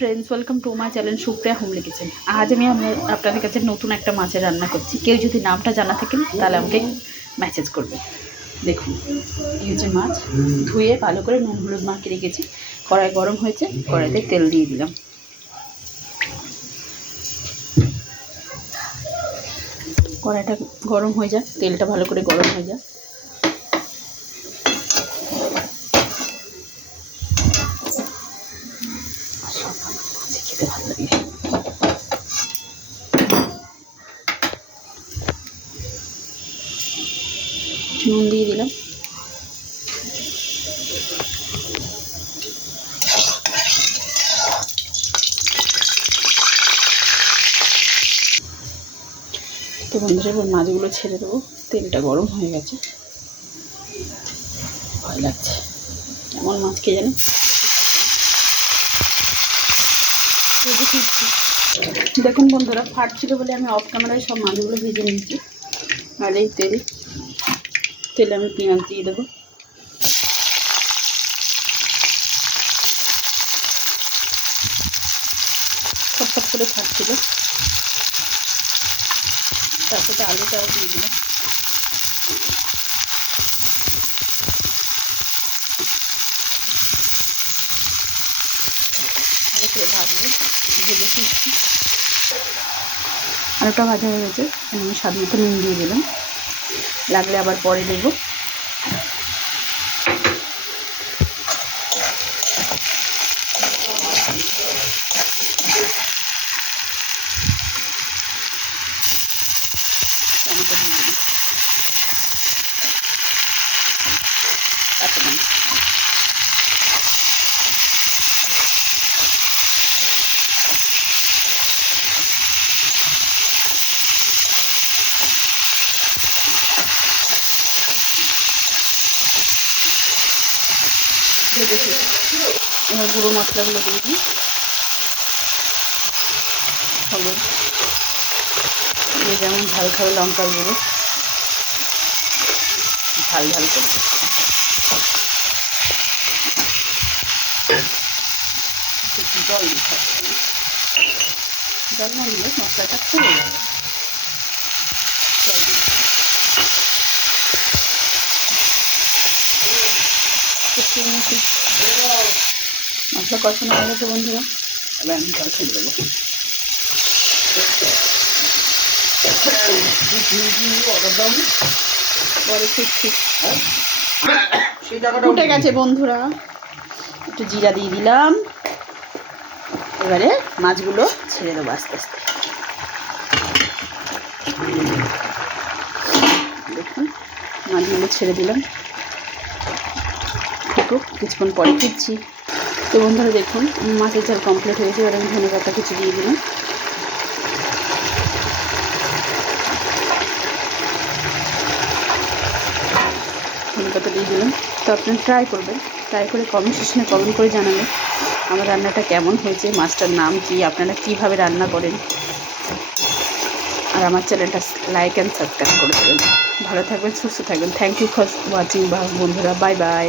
Friends, welcome to my channel Supriya homely kitchen. আজ আমি আপনাদের কাছে নতুন একটা মাছের রান্না করছি। কেউ যদি নামটা জানা থাকেন তাহলে আমাকে মেসেজ করবে। দেখুন, এই হচ্ছে মাছ, ধুয়ে ভালো করে নুন হলুদ মাখিয়ে রেখেছি। কড়াই গরম হয়েছে, কড়াইতে তেল দিয়ে দিলাম। কড়াইটা গরম হয়ে যায়, তেলটা ভালো করে গরম হয়ে যায়। খেতে ভালো লাগে। নুন দিয়ে দিলাম। তো বন্ধুরা, এবার মাছগুলো ছেড়ে দেবো। তেলটা গরম হয়ে গেছে, ভয় লাগছে। এমন মাছ কে জানে। দেখুন বন্ধুরা, ফাটছিল বলে আমি অফ ক্যামেরায় সব মাছগুলো ভেজে নিয়েছি। আর এই তেলে আমি পেঁয়াজ দিয়ে দেবো। ফটফট করে ফাটছিল, তার সাথে আলুটাও দিয়ে দিলাম। ভালো করে ভাজবো, ভেজে ফিরছি। আলুটা ভাজা হয়ে গেছে, আমি স্বাদ মতো নুন দিয়ে দিলাম। লাগলে আবার পরে দেবো। টমেটো দিয়ে দিলাম, কাঁচা লঙ্কা। ভেজেছি, এবার গুঁড়ো মশলাগুলো দিয়ে দিই। হলুদ, যেমন ঝাল খাবে লঙ্কার গুঁড়ো, ঝাল ঝাল করে জল দিতে হবে। জল না দিলে মশলাটা পুড়ে যাবে। জল দিয়ে মশলা কষানো হয়ে গেছে বন্ধুরা। এবার আমি জল ফেলে দেবো। ফুটে গেছে বন্ধুরা, একটু জিরা দিয়ে দিলাম। এবারে মাছগুলো ছেড়ে দেবো আস্তে আস্তে। দেখুন, মাছগুলো ছেড়ে দিলাম। ফুটুক, কিছুক্ষণ পরে ফিরছি। তো বন্ধুরা দেখুন, মাছের ঝাল কমপ্লিট হয়েছে। এবার আমি ধনেপাতা কিছু দিয়ে দিলাম। ধনেপাতা দিয়ে দিলাম। তো আপনি ট্রাই করবেন, ট্রাই করে কমেন্ট সেকশনে কমেন্ট করে জানাবেন আমার রান্নাটা কেমন হয়েছে, মাছটার নাম কি, আপনারা কীভাবে রান্না করেন। আর আমার চ্যানেলটা লাইক অ্যান্ড সাবস্ক্রাইব করে দেবেন। ভালো থাকবেন, সুস্থ থাকবেন। থ্যাংক ইউ ফর ওয়াচিং বন্ধুরা। Bye bye.